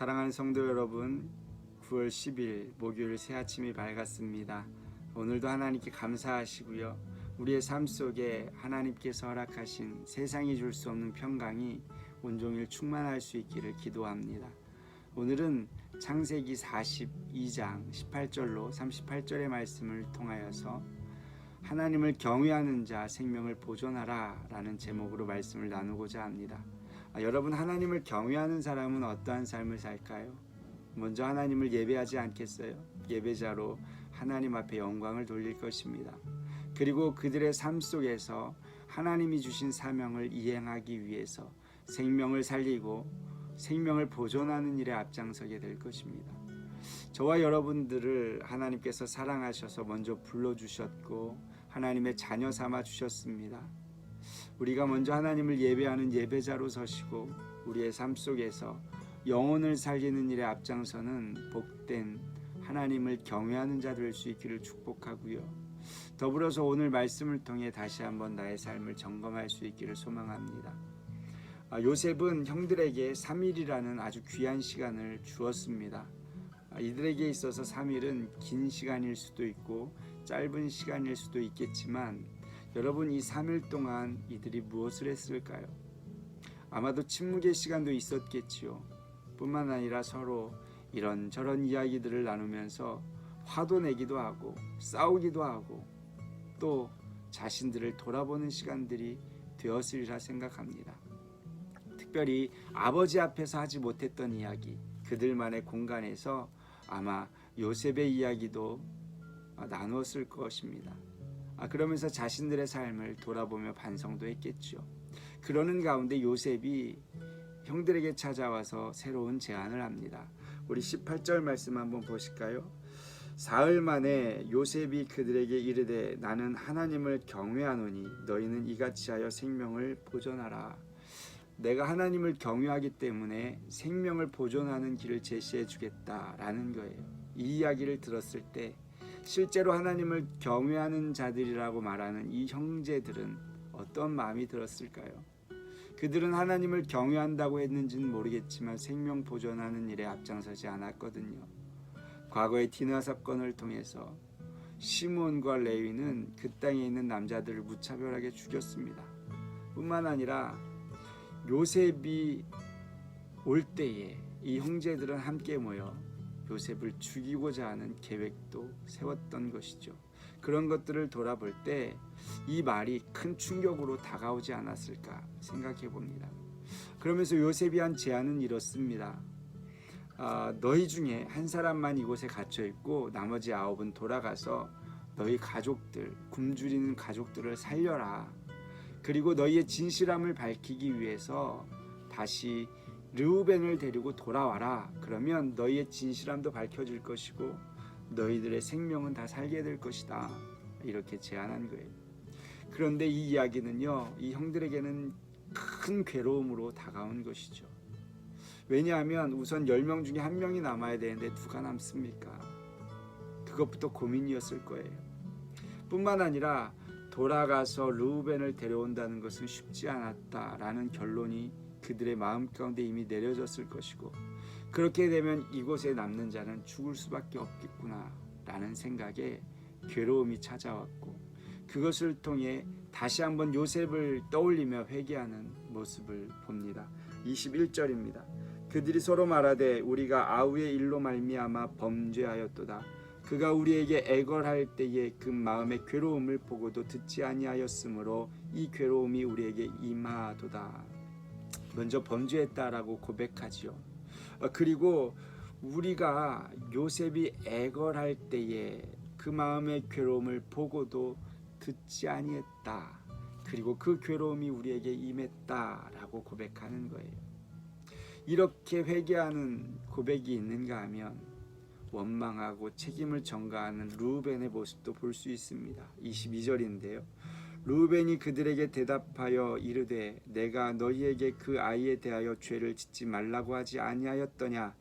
사랑하는 성도 여러분, 9월 10일 목요일 새 아침이 밝았습니다. 오늘도 하나님께 감사하시고요. 우리의 삶 속에 하나님께서 허락하신 세상이 줄 수 없는 평강이 온종일 충만할 수 있기를 기도합니다. 오늘은 창세기 42장 18절로 38절의 말씀을 통하여서 하나님을 경외하는 자 생명을 보존하라 라는 제목으로 말씀을 나누고자 합니다. 여러분, 하나님을 경외하는 사람은 어떠한 삶을 살까요? 먼저 하나님을 예배하지 않겠어요? 예배자로 하나님 앞에 영광을 돌릴 것입니다. 그리고 그들의 삶 속에서 하나님이 주신 사명을 이행하기 위해서 생명을 살리고 생명을 보존하는 일에 앞장서게 될 것입니다. 저와 여러분들을 하나님께서 사랑하셔서 먼저 불러주셨고 하나님의 자녀 삼아 주셨습니다. 우리가 먼저 하나님을 예배하는 예배자로 서시고 우리의 삶 속에서 영혼을 살리는 일에 앞장서는 복된 하나님을 경외하는 자 될 수 있기를 축복하고요. 더불어서 오늘 말씀을 통해 다시 한번 나의 삶을 점검할 수 있기를 소망합니다. 요셉은 형들에게 3일이라는 아주 귀한 시간을 주었습니다. 이들에게 있어서 3일은 긴 시간일 수도 있고 짧은 시간일 수도 있겠지만 여러분, 이 3일 동안 이들이 무엇을 했을까요? 아마도 침묵의 시간도 있었겠지요. 뿐만 아니라 서로 이런저런 이야기들을 나누면서 화도 내기도 하고 싸우기도 하고 또 자신들을 돌아보는 시간들이 되었으리라 생각합니다. 특별히 아버지 앞에서 하지 못했던 이야기, 그들만의 공간에서 아마 요셉의 이야기도 나누었을 것입니다. 그러면서 자신들의 삶을 돌아보며 반성도 했겠죠. 그러는 가운데 요셉이 형들에게 찾아와서 새로운 제안을 합니다. 우리 18절 말씀 한번 보실까요? 사흘 만에 요셉이 그들에게 이르되 나는 하나님을 경외하노니 너희는 이같이 하여 생명을 보존하라. 내가 하나님을 경외하기 때문에 생명을 보존하는 길을 제시해 주겠다라는 거예요. 이 이야기를 들었을 때 실제로 하나님을 경외하는 자들이라고 말하는 이 형제들은 어떤 마음이 들었을까요? 그들은 하나님을 경외한다고 했는지는 모르겠지만 생명 보존하는 일에 앞장서지 않았거든요. 과거의 디나 사건을 통해서 시므온과 레위는 그 땅에 있는 남자들을 무차별하게 죽였습니다. 뿐만 아니라 요셉이 올 때에 이 형제들은 함께 모여 요셉을 죽이고자 하는 계획도 세웠던 것이죠. 그런 것들을 돌아볼 때 이 말이 큰 충격으로 다가오지 않았을까 생각해 봅니다. 그러면서 요셉이 한 제안은 이렇습니다. 너희 중에 한 사람만 이곳에 갇혀 있고 나머지 9은 돌아가서 너희 가족들, 굶주리는 가족들을 살려라. 그리고 너희의 진실함을 밝히기 위해서 다시 르우벤을 데리고 돌아와라. 그러면 너희의 진실함도 밝혀질 것이고 너희들의 생명은 다 살게 될 것이다. 이렇게 제안한 거예요. 그런데 이 이야기는요, 이 형들에게는 큰 괴로움으로 다가온 것이죠. 왜냐하면 우선 10명 중에 1명이 남아야 되는데 누가 남습니까? 그것부터 고민이었을 거예요. 뿐만 아니라 돌아가서 르우벤을 데려온다는 것은 쉽지 않았다라는 결론이 그들의 마음 가운데 이미 내려졌을 것이고, 그렇게 되면 이곳에 남는 자는 죽을 수밖에 없겠구나 라는 생각에 괴로움이 찾아왔고, 그것을 통해 다시 한번 요셉을 떠올리며 회개하는 모습을 봅니다. 21절입니다. 그들이 서로 말하되 우리가 아우의 일로 말미암아 범죄하였도다. 그가 우리에게 애걸할 때에 그 마음의 괴로움을 보고도 듣지 아니하였으므로 이 괴로움이 우리에게 임하도다. 먼저 범죄했다라고 고백하지요. 그리고 우리가 요셉이 애걸할 때에 그 마음의 괴로움을 보고도 듣지 아니했다. 그리고 그 괴로움이 우리에게 임했다라고 고백하는 거예요. 이렇게 회개하는 고백이 있는가 하면 원망하고 책임을 전가하는 르우벤의 모습도 볼 수 있습니다. 22절인데요. 르우벤이 그들에게 대답하여 이르되 내가 너희에게 그 아이에 대하여 죄를 짓지 말라고 하지 아니하였더냐.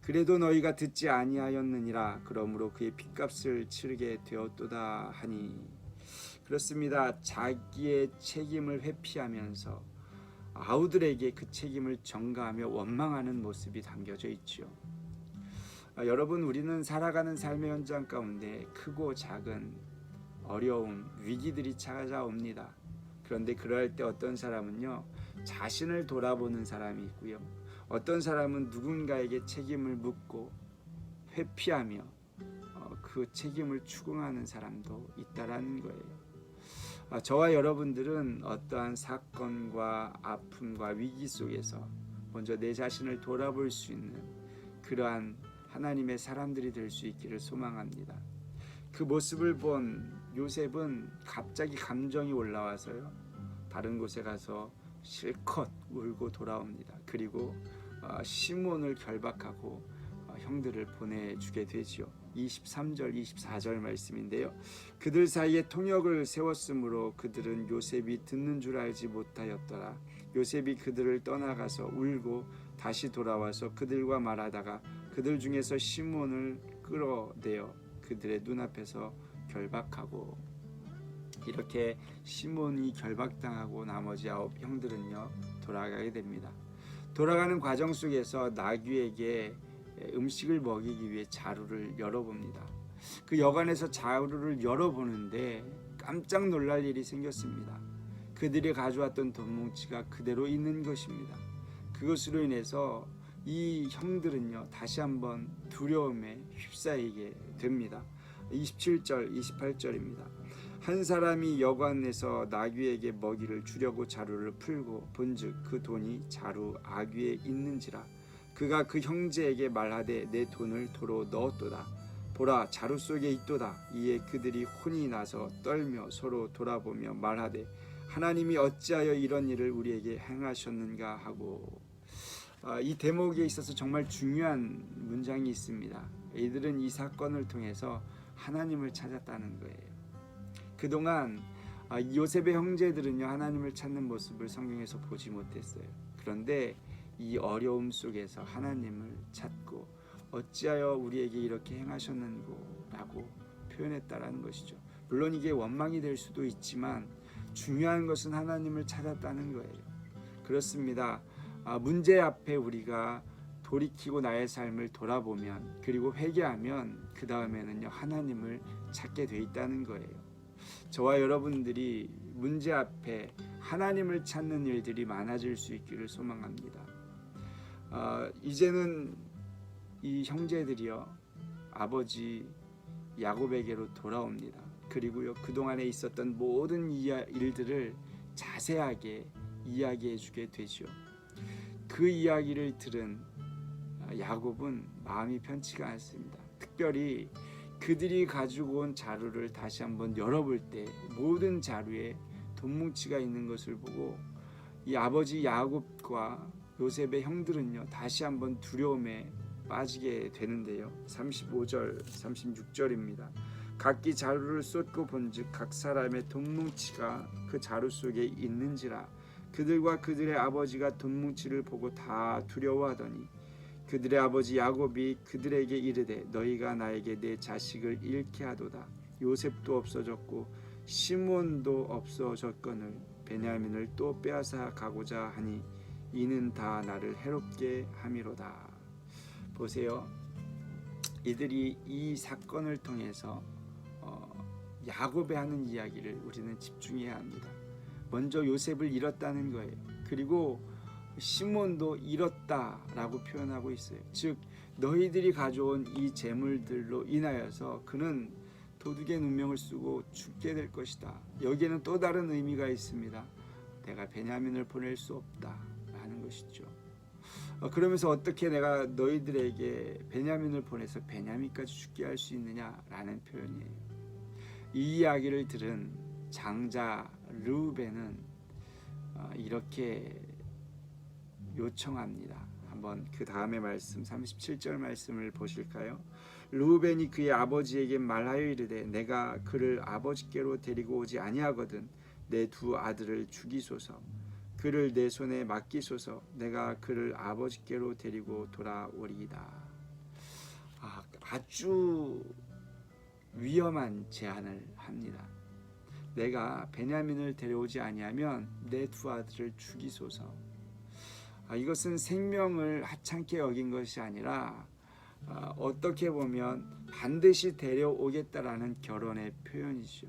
그래도 너희가 듣지 아니하였느니라. 그러므로 그의 핏값을 치르게 되었도다 하니. 그렇습니다. 자기의 책임을 회피하면서 아우들에게 그 책임을 전가하며 원망하는 모습이 담겨져 있지요. 여러분, 우리는 살아가는 삶의 현장 가운데 크고 작은 어려움, 위기들이 찾아옵니다. 그런데 그럴 때 어떤 사람은요, 자신을 돌아보는 사람이 있고요, 어떤 사람은 누군가에게 책임을 묻고 회피하며 그 책임을 추궁하는 사람도 있다라는 거예요. 저와 여러분들은 어떠한 사건과 아픔과 위기 속에서 먼저 내 자신을 돌아볼 수 있는 그러한 하나님의 사람들이 될 수 있기를 소망합니다. 그 모습을 본 요셉은 갑자기 감정이 올라와서요, 다른 곳에 가서 실컷 울고 돌아옵니다. 그리고 시몬을 결박하고 형들을 보내주게 되지요. 23절 24절 말씀인데요, 그들 사이에 통역을 세웠으므로 그들은 요셉이 듣는 줄 알지 못하였더라. 요셉이 그들을 떠나가서 울고 다시 돌아와서 그들과 말하다가 그들 중에서 시몬을 끌어내어 그들의 눈앞에서 결박하고, 이렇게 시몬이 결박당하고 나머지 9 형들은요 돌아가게 됩니다. 돌아가는 과정 속에서 나귀에게 음식을 먹이기 위해 자루를 열어봅니다. 그 여관에서 자루를 열어보는데 깜짝 놀랄 일이 생겼습니다. 그들이 가져왔던 돈뭉치가 그대로 있는 것입니다. 그것으로 인해서 이 형들은요 다시 한번 두려움에 휩싸이게 됩니다. 27절 28절입니다. 한 사람이 여관에서 나귀에게 먹이를 주려고 자루를 풀고 본즉 그 돈이 자루 아귀에 있는지라. 그가 그 형제에게 말하되 내 돈을 도로 넣었도다. 보라, 자루 속에 있도다. 이에 그들이 혼이 나서 떨며 서로 돌아보며 말하되 하나님이 어찌하여 이런 일을 우리에게 행하셨는가 하고. 이 대목에 있어서 정말 중요한 문장이 있습니다. 이들은 이 사건을 통해서 하나님을 찾았다는 거예요. 그동안 요셉의 형제들은요 하나님을 찾는 모습을 성경에서 보지 못했어요. 그런데 이 어려움 속에서 하나님을 찾고 어찌하여 우리에게 이렇게 행하셨는고 라고 표현했다라는 것이죠. 물론 이게 원망이 될 수도 있지만 중요한 것은 하나님을 찾았다는 거예요. 그렇습니다. 문제 앞에 우리가 돌이키고 나의 삶을 돌아보면, 그리고 회개하면 그 다음에는요 하나님을 찾게 돼 있다는 거예요. 저와 여러분들이 문제 앞에 하나님을 찾는 일들이 많아질 수 있기를 소망합니다. 이제는 이 형제들이요 아버지 야곱에게로 돌아옵니다. 그리고요 그동안에 있었던 모든 일들을 자세하게 이야기해 주게 되죠. 그 이야기를 들은 야곱은 마음이 편치가 않습니다. 특별히 그들이 가지고 온 자루를 다시 한번 열어볼 때 모든 자루에 돈뭉치가 있는 것을 보고 이 아버지 야곱과 요셉의 형들은요 다시 한번 두려움에 빠지게 되는데요. 35절 36절입니다. 각기 자루를 쏟고 본즉 각 사람의 돈뭉치가 그 자루 속에 있는지라. 그들과 그들의 아버지가 돈뭉치를 보고 다 두려워하더니 그들의 아버지 야곱이 그들에게 이르되 너희가 나에게 내 자식을 잃게 하도다. 요셉도 없어졌고 시몬도 없어졌거늘 베냐민을 또 빼앗아 가고자 하니 이는 다 나를 해롭게 함이로다. 보세요. 이들이 이 사건을 통해서 야곱에 하는 이야기를 우리는 집중해야 합니다. 먼저 요셉을 잃었다는 거예요. 그리고 시몬도 잃었다라고 표현하고 있어요. 즉 너희들이 가져온 이 재물들로 인하여서 그는 도둑의 누명을 쓰고 죽게 될 것이다. 여기에는 또 다른 의미가 있습니다. 내가 베냐민을 보낼 수 없다라는 것이죠. 그러면서 어떻게 내가 너희들에게 베냐민을 보내서 베냐민까지 죽게 할 수 있느냐라는 표현이에요. 이 이야기를 들은 장자 르우벤은 이렇게 요청합니다. 한번 그 다음의 말씀 37절 말씀을 보실까요? 르우벤이 그의 아버지에게 말하여 이르되 내가 그를 아버지께로 데리고 오지 아니하거든 내 2 아들을 죽이소서. 그를 내 손에 맡기소서. 내가 그를 아버지께로 데리고 돌아오리이다. 아주 위험한 제안을 합니다. 내가 베냐민을 데려오지 아니하면 내 두 아들을 죽이소서. 이것은 생명을 하찮게 여긴 것이 아니라 어떻게 보면 반드시 데려오겠다라는 결혼의 표현이죠.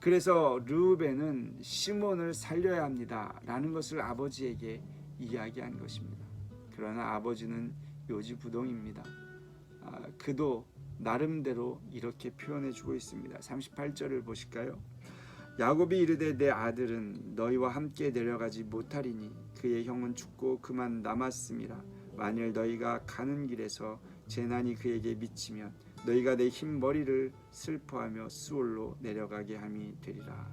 그래서 르우벤은 시몬을 살려야 합니다 라는 것을 아버지에게 이야기한 것입니다. 그러나 아버지는 요지부동입니다. 그도 나름대로 이렇게 표현해 주고 있습니다. 38절을 보실까요? 야곱이 이르되 내 아들은 너희와 함께 내려가지 못하리니 그의 형은 죽고 그만 남았음이라. 만일 너희가 가는 길에서 재난이 그에게 미치면 너희가 내 흰 머리를 슬퍼하며 수올로 내려가게 함이 되리라.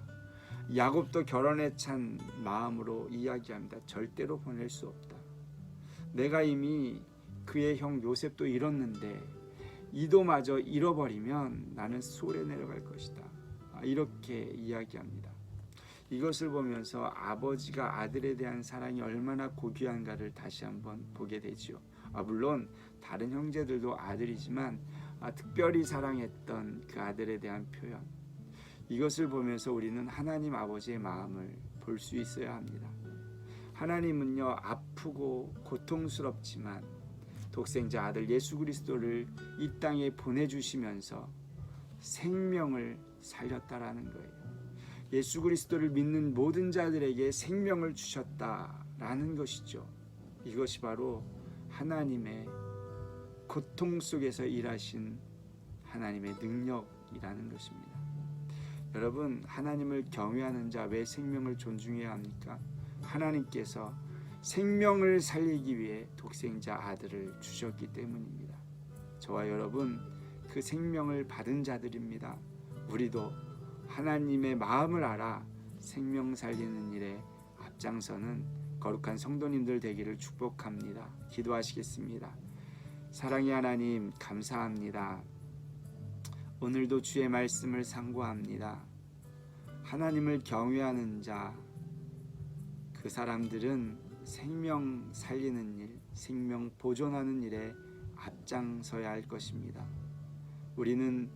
야곱도 결혼에 찬 마음으로 이야기합니다. 절대로 보낼 수 없다. 내가 이미 그의 형 요셉도 잃었는데 이도마저 잃어버리면 나는 수올에 내려갈 것이다. 이렇게 이야기합니다. 이것을 보면서 아버지가 아들에 대한 사랑이 얼마나 고귀한가를 다시 한번 보게 되지요. 물론 다른 형제들도 아들이지만 특별히 사랑했던 그 아들에 대한 표현, 이것을 보면서 우리는 하나님 아버지의 마음을 볼 수 있어야 합니다. 하나님은요, 아프고 고통스럽지만 독생자 아들 예수 그리스도를 이 땅에 보내주시면서 생명을 살렸다라는 거예요. 예수 그리스도를 믿는 모든 자들에게 생명을 주셨다라는 것이죠. 이것이 바로 하나님의 고통 속에서 일하신 하나님의 능력이라는 것입니다. 여러분, 하나님을 경외하는 자 왜 생명을 존중해야 합니까? 하나님께서 생명을 살리기 위해 독생자 아들을 주셨기 때문입니다. 저와 여러분, 그 생명을 받은 자들입니다. 우리도 하나님의 마음을 알아 생명 살리는 일에 앞장서는 거룩한 성도님들 되기를 축복합니다. 기도하시겠습니다. 사랑의 하나님, 감사합니다. 오늘도 주의 말씀을 상고합니다. 하나님을 경외하는 자, 그 사람들은 생명 살리는 일, 생명 보존하는 일에 앞장서야 할 것입니다. 우리는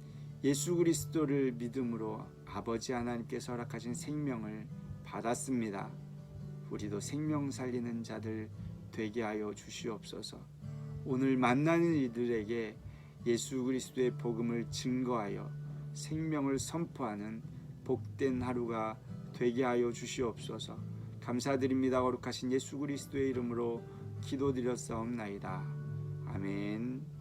예수 그리스도를 믿음으로 아버지 하나님께서 허락하신 생명을 받았습니다. 우리도 생명 살리는 자들 되게 하여 주시옵소서. 오늘 만나는 이들에게 예수 그리스도의 복음을 증거하여 생명을 선포하는 복된 하루가 되게 하여 주시옵소서. 감사드립니다. 거룩하신 예수 그리스도의 이름으로 기도드렸사옵나이다. 아멘.